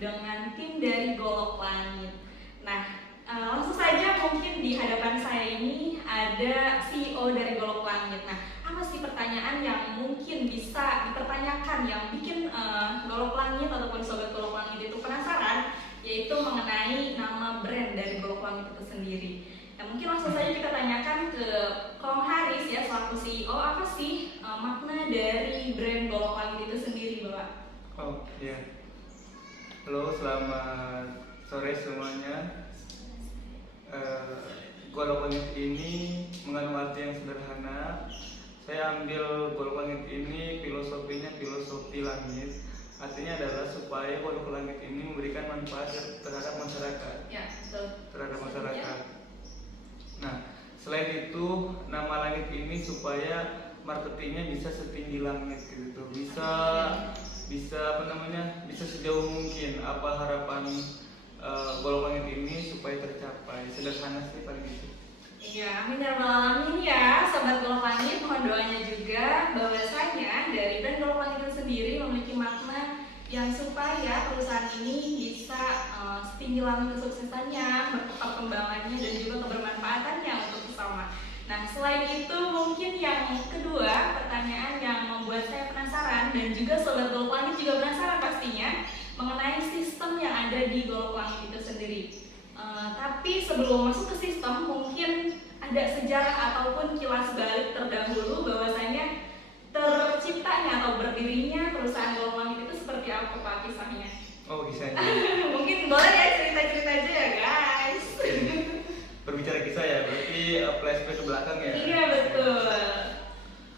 dengan tim dari Golok Langit. Nah, langsung saja mungkin di hadapan saya ini ada CEO dari Golok Langit. Nah, apa sih pertanyaan yang mungkin bisa dipertanyakan yang bikin Golok Langit ataupun Sobat Golok Langit itu penasaran, yaitu mengenai nama brand dari Golok Langit itu sendiri. Nah, mungkin langsung saja kita tanyakan ke Kong Haris ya, selaku CEO, apa sih makna dari brand Golok Langit itu sendiri, Bapak? Oh iya. Halo, selamat sore semuanya. Golok Langit ini mengandung arti yang sederhana. Saya ambil Golok Langit ini filosofinya filosofi langit. Artinya adalah supaya Golok Langit ini memberikan manfaat terhadap masyarakat. Ya, betul. Terhadap masyarakat. Nah, selain itu nama langit ini supaya marketingnya bisa setinggi langit gitu, bisa sejauh mungkin apa harapan Golok Langit ini supaya tercapai. Sederhana sih paling gitu. Iya, amin ya rabbal alamin ya, Sobat Golok Langit. Mohon doanya juga bahwasanya dari brand Golok Langit itu sendiri memiliki makna yang supaya perusahaan ini bisa setinggi langit kesuksesannya, perkembangannya dan juga kebermanfaatannya untuk bersama. Nah, selain itu mungkin yang kedua, pertanyaan yang membuat saya penasaran dan juga Sobat Golok Langit juga penasaran pastinya mengenai sistem yang ada di Golok Langit itu sendiri. Tapi sebelum masuk ke sistem, mungkin ada sejarah ataupun kilas balik terdahulu bahwasanya terciptanya atau berdirinya perusahaan Golok Langit itu seperti apa Pak kisahnya? Oh, kisahnya. Mungkin boleh ya cerita-cerita aja ya guys. Berbicara kisah ya, berarti flashback ke belakang ya? Iya betul.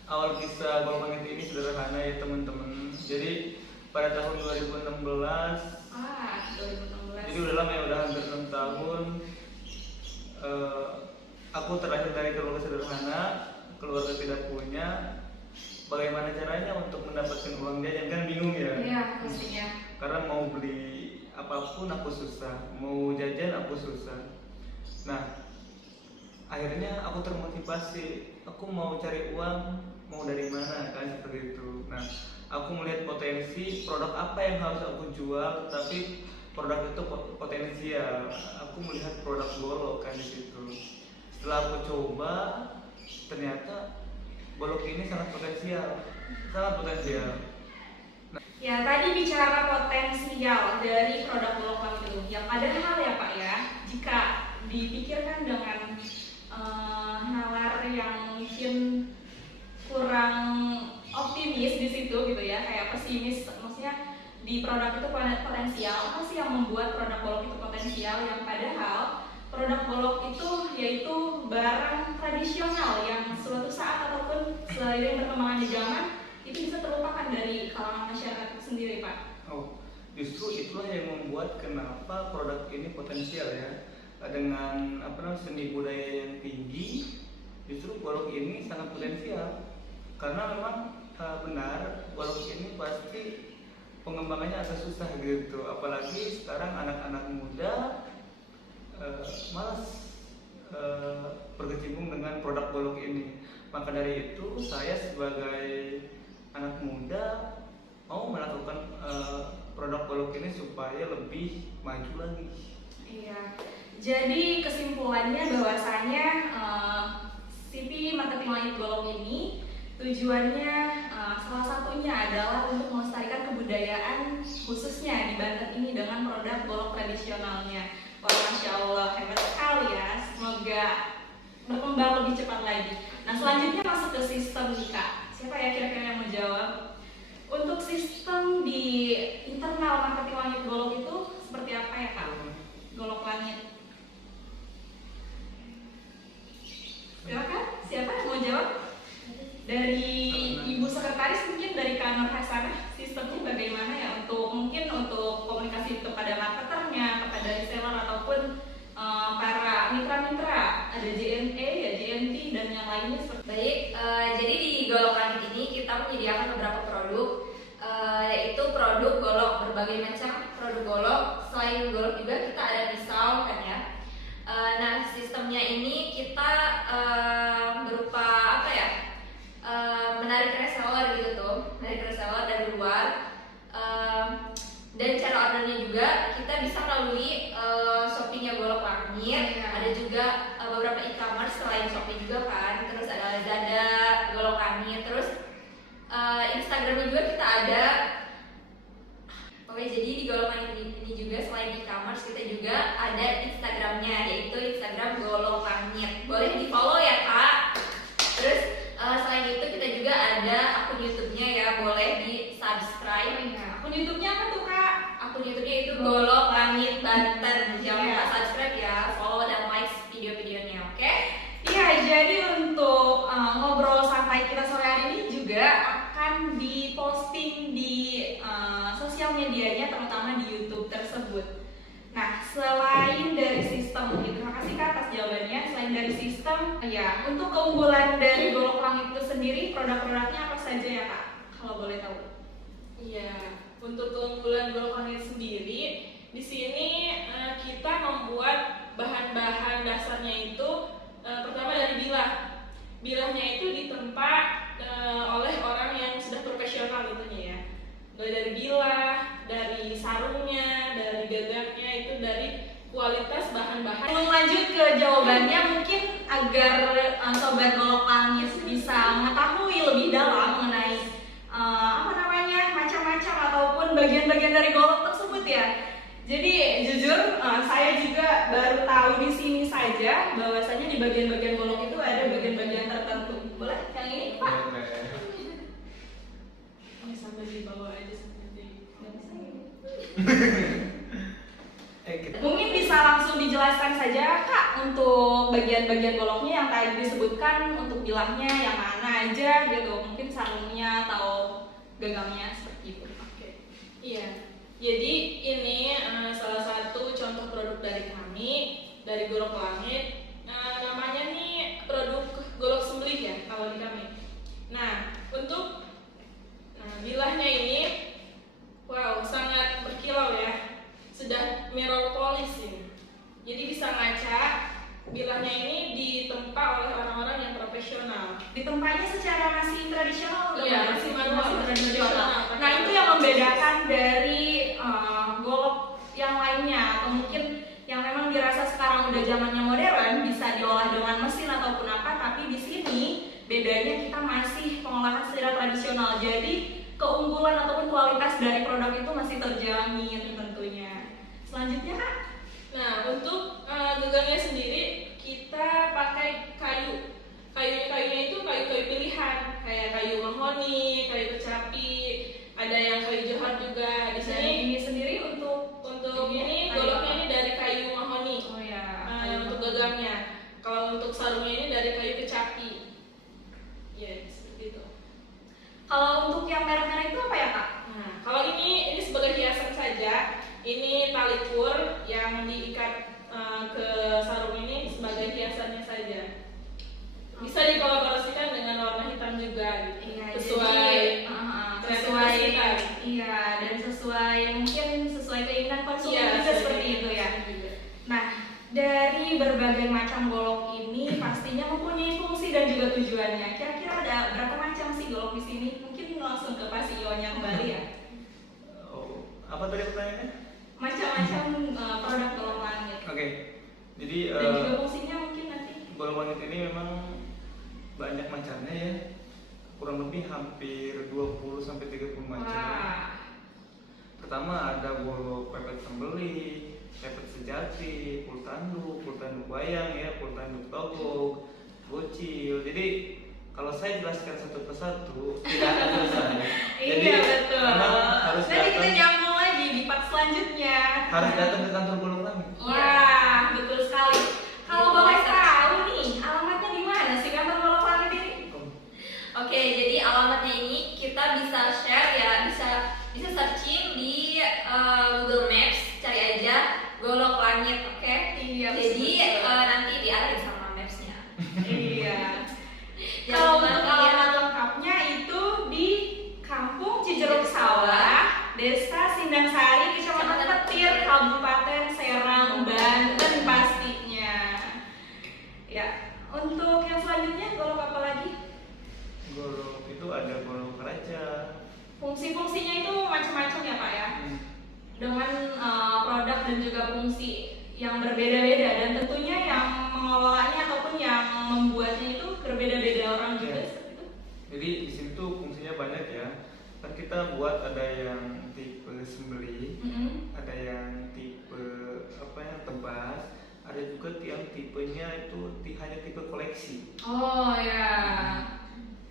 Awal kisah Golok Langit ini sederhana ya teman-teman. Jadi pada tahun 2016. 2016. Jadi udah lama ya, udah hampir 6 tahun. Aku terlahir dari keluarga sederhana, keluarga tidak punya. Bagaimana caranya untuk mendapatkan uang jajan, kan bingung ya? Iya, pastinya. Karena mau beli apapun aku susah, mau jajan aku susah. Nah, akhirnya aku termotivasi, aku mau cari uang, mau dari mana kan, seperti itu. Nah, aku melihat potensi produk apa yang harus aku jual, tapi produk itu potensial. Aku melihat produk Golok kan di situ. Setelah aku coba, ternyata Golok ini sangat potensial. Nah, Ya, tadi bicara potensial dari produk Golok Langit itu. Yang padahal ya Pak ya, jika dipikirkan dengan nalar yang mungkin kurang optimis di situ gitu ya, kayak pesimis, maksudnya di produk itu potensial. Apa sih yang membuat produk Golok itu potensial? Yang padahal produk Golok itu yaitu barang tradisional yang suatu saat ataupun seiring perkembangan zaman itu bisa terlupakan dari kalangan masyarakat itu sendiri, Pak. oh, justru itulah yang membuat kenapa produk ini potensial ya. Dengan seni budaya yang tinggi, justru Golok ini sangat potensial. Karena memang benar Golok ini pasti pengembangannya agak susah gitu. Apalagi sekarang anak-anak muda malas berkecimpung dengan produk Golok ini. Maka dari itu saya sebagai anak muda mau melakukan produk Golok ini supaya lebih maju lagi. Iya. Jadi kesimpulannya bahwasanya CV Marketing Langit Golok ini tujuannya salah satunya adalah untuk melestarikan kebudayaan khususnya di Banten ini dengan produk Golok tradisionalnya. Wah, Masya Allah, hebat sekali ya. Semoga berkembang lebih cepat lagi. Nah, selanjutnya masuk ke sistem nih Kak. Siapa ya kira-kira yang mau jawab? Untuk sistem di internal Marketing Langit Golok itu seperti apa ya Kak? Golok Langit. Silakan, siapa yang mau jawab? Dari Ibu Sekretaris, mungkin dari Kak Nur Hasanah, sistemnya bagaimana ya untuk komunikasi kepada marketernya, kepada reseller ataupun para mitra-mitra, ada JNE, ya JNT dan yang lainnya seperti. Baik, jadi di Golok Langit ini kita menyediakan beberapa produk, yaitu produk Golok, berbagai macam produk Golok. Selain Golok juga kita ada pisau kan ya. Nah, sistemnya ini kita berupa apa ya? Menarik reseller gitu tuh, menarik reseller dari luar. Dan cara ordernya juga Instagramnya juga kita ada. Oke, jadi di Golok Langit ini juga selain e-commerce kita juga ada Instagramnya, yaitu Instagram Golok Langit. Boleh di follow ya kak. Terus selain itu kita juga ada akun YouTube-nya ya, boleh di subscribe. Akun YouTube-nya apa tuh kak? Akun YouTube-nya itu Golok Langit Banten. Jangan Iya. lupa subscribe ya, follow dan like video-videonya, oke? Iya, jadi untuk ngobrol santai kita sore hari ini juga akan diposting di sosial medianya, terutama di YouTube tersebut. Nah, selain dari sistem, terima kasih kak atas jawabannya. Selain dari sistem, ya untuk keunggulan dari Golok Langit itu sendiri, produk-produknya apa saja ya kak? Kalau boleh tahu. Iya, untuk keunggulan Golok Langit sendiri, di sini kita membuat bahan-bahan dasarnya itu pertama dari bilah. Bilahnya itu ditempa oleh orang yang sudah profesional tentunya ya. Mulai dari bilah, dari sarungnya, dari gagaknya, itu dari kualitas bahan-bahan. Sebelum lanjut ke jawabannya, mungkin agar sobat Golok Langit bisa mengetahui lebih dalam mengenai macam-macam ataupun bagian-bagian dari golok tersebut ya. Jadi jujur saya juga baru tahu di sini saja bahwasanya di bagian-bagian golok itu ada bagian-bagian tertentu. Boleh yang ini Pak? Ini sampai dibawa aja seperti Nggak bisa ini. Kita Mungkin bisa langsung dijelaskan saja Kak untuk bagian-bagian goloknya yang tadi disebutkan, untuk bilahnya yang mana aja gitu, mungkin sarungnya atau gagangnya seperti itu. Oke. Iya. Jadi ini salah satu contoh produk dari kami, dari Golok Langit. Namanya nih produk golok sembelih ya kalau di kami. Nah, untuk bilahnya ini wow, sangat berkilau ya. Sudah mirror polish ini. Jadi bisa ngaca. Bilahnya ini ditempa oleh orang-orang yang profesional. Ditempanya secara masih tradisional atau Iya, gimana? masih manual, Masih tradisional. tradisional. Nah itu yang membedakan dari golok yang lainnya, atau mungkin yang memang dirasa sekarang udah zamannya modern, bisa diolah dengan mesin ataupun apa, tapi di sini bedanya kita masih pengolahan secara tradisional. Jadi keunggulan ataupun kualitas dari produk itu masih terjamin tentunya. Selanjutnya Kak. Nah, untuk gagangnya sendiri kita pakai kayu. Kayunya itu kayu-kayu pilihan, kayak kayu mahoni, kayu kecapi, ada yang kayu johar juga. Di Dan sini ini sendiri untuk ini kayu goloknya apa? ini dari kayu mahoni. Oh ya. Untuk gagangnya. Kalau untuk sarungnya ini dari kayu kecapi. Ya, seperti itu. Kalau untuk yang merah-merah itu apa ya Kak? Nah, kalau ini sebagai hiasan saja. Ini tali pur yang diikat ke sarung ini sebagai hiasannya saja. Bisa dikolaborasikan dengan warna hitam juga gitu. Iya, Sesuai sesuai kita. iya, dan sesuai mungkin sesuai keinginan konsumen juga sesuai seperti itu ya. juga. Nah, dari berbagai macam golok ini pastinya mempunyai fungsi dan juga tujuannya. Kira-kira ada berapa macam sih golok di sini? Mungkin langsung ke Pak CEO-nya kembali ya. apa tadi pertanyaannya? Macam-macam produk golok langit. Oke. Jadi Dan juga fungsinya mungkin nanti. golok langit ini memang banyak macamnya ya. Kurang lebih hampir 20 sampai 30 macam. Wah. Pertama ada golok pepet sembelih, pepet sejati, pul tanduk wayang ya, pul tanduk togok, bocil. Jadi kalau saya jelaskan satu persatu tidak akan selesai. Jadi Iya betul. memang harus Nanti kita datang, nyambung lagi di part selanjutnya. harus datang ke kantor golok langit. Wah, betul sekali. Kalau Iya. boleh tahu nih, alamatnya di mana sih kantor golok langit ini? Oke, jadi alamatnya ini kita bisa share ya, bisa searching di Google Maps, cari aja Golok Langit, oke? Iya, Jadi betul. nanti diarahin sama mapsnya. Iya. Jangan Kalau lupa untuk ya. alamat lengkapnya itu di Kampung Cijeruk Sawah, Desa Sindang Sari, Kecamatan Petir, Kabupaten Serang, Banten pastinya. Ya, untuk yang selanjutnya golok apa lagi? Golok itu ada golok raja. Fungsi-fungsinya itu macam-macam ya Pak ya, dengan produk dan juga fungsi yang berbeda-beda, dan tentunya yang mengelolanya ataupun yang membuatnya itu berbeda-beda orang juga Iya. seperti itu. Jadi di sini tuh fungsinya banyak ya. Kan kita buat ada yang tipe sembeli, ada yang tipe tebas, ada juga yang tipenya itu hanya tipe koleksi. Oh ya.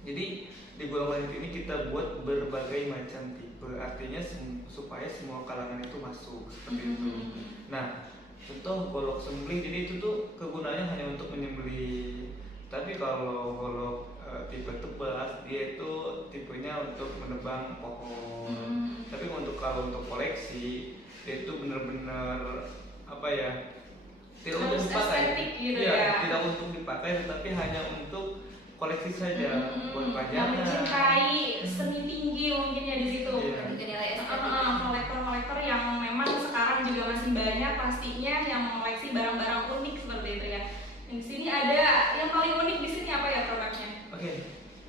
Jadi di golok langit ini kita buat berbagai macam tipe, artinya supaya semua kalangan itu masuk seperti itu. Nah, contoh golok sembelih, jadi itu tuh kegunaannya hanya untuk menyembelih. Tapi kalau golok tipe tebas, dia itu tipenya untuk menebang pohon. Tapi kalau untuk koleksi, dia itu benar-benar tidak untuk Harus dipakai. estetik gitu Iya, ya. tidak untuk dipakai, tetapi hanya untuk koleksi saja, buat Yang pajangan. mencintai seni tinggi mungkin ya di situ. Iya. Juga nilai estetik. Kolektor-kolektor yang memang sekarang juga masih banyak pastinya yang mengoleksi barang-barang unik seperti itu ya. Di sini ada yang paling unik di sini apa ya produknya? Oke,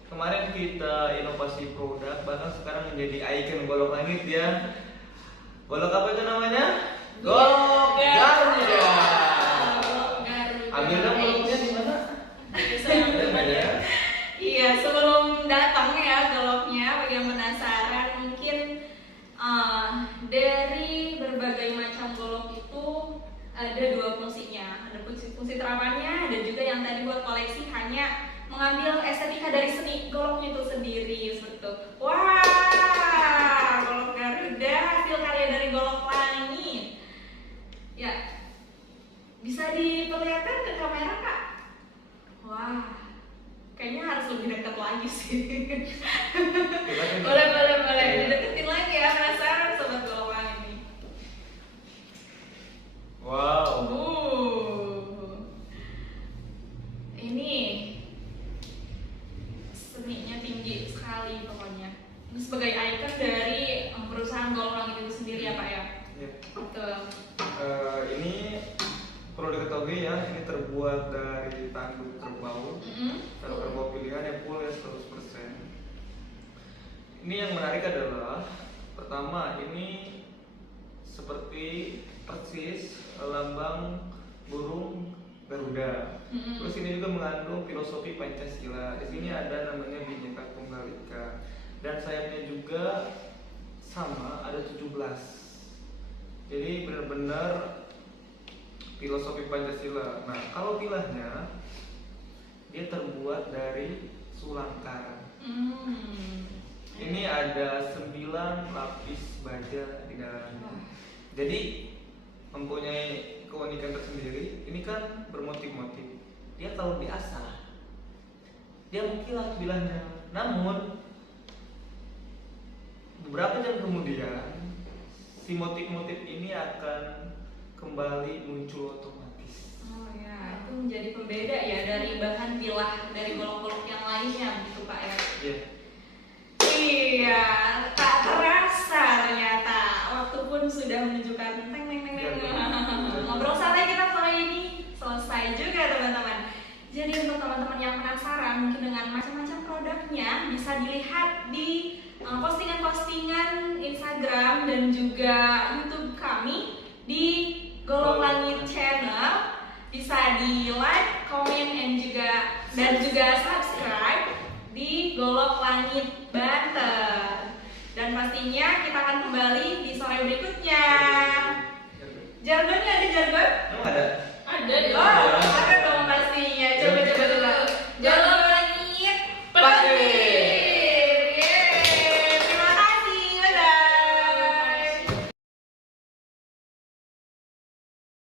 kemarin kita inovasi produk, bahkan sekarang menjadi ikon golok langit ya. Golok apa itu namanya? Golok Garuda. Ambil dong goloknya di mana? Bisa ambil aja. Iya, sebelum datang ya goloknya, bagi yang penasaran mungkin dari berbagai macam golok itu ada dua fungsinya. Ada fungsi terapannya, ada juga yang tadi buat koleksi hanya mengambil estetika dari seni goloknya itu sendiri seperti itu. Wah, golok Garuda hasil karya dari golok langit. Ya, bisa diperlihatkan ke kamera Kak? Wah, kayaknya harus lebih dekat lagi sih. boleh dideketin lagi ya, penasaran sobat golok langit nih. Wow. Ini seninya tinggi sekali pokoknya. Ini sebagai ikon dari perusahaan golok langit itu sendiri ya Pak ya. Ya. Betul. Ini perlu diketahui ya, ini terbuat dari tanduk kerbau. Tanduk kerbau pilihan yang full ya 100%. Ini yang menarik adalah pertama, ini seperti persis lambang burung Garuda. Terus ini juga mengandung filosofi Pancasila. Di sini ada namanya Bhinneka Tunggal Ika. Dan sayapnya juga sama, ada 17. Jadi benar-benar filosofi Pancasila. Nah, kalau tilahnya dia terbuat dari sulangkar. Ini ada 9 lapis baja di dalamnya. Jadi mempunyai keunikan tersendiri. Ini kan bermotif-motif. Dia kalau diasah, dia mengkilat bilahnya. Namun beberapa jam kemudian, si motif-motif ini akan kembali muncul otomatis. Oh ya, itu menjadi pembeda ya dari bahan bilah dari golok-golok yang lainnya gitu Pak ya. Iya. Iya, tak terasa ternyata waktu pun sudah menunjukkan teng. Ngobrol santai kita sore ini selesai juga teman-teman. Jadi untuk teman-teman yang penasaran mungkin dengan macam-macam produknya bisa dilihat di postingan-postingan Instagram dan juga YouTube kami di Golok Langit Channel. Bisa di like, comment, dan juga subscribe di Golok Langit Banten. Dan pastinya kita akan kembali di sore berikutnya. Jargonnya ada jargon? Emang ada? Ada di Oh, ada dong.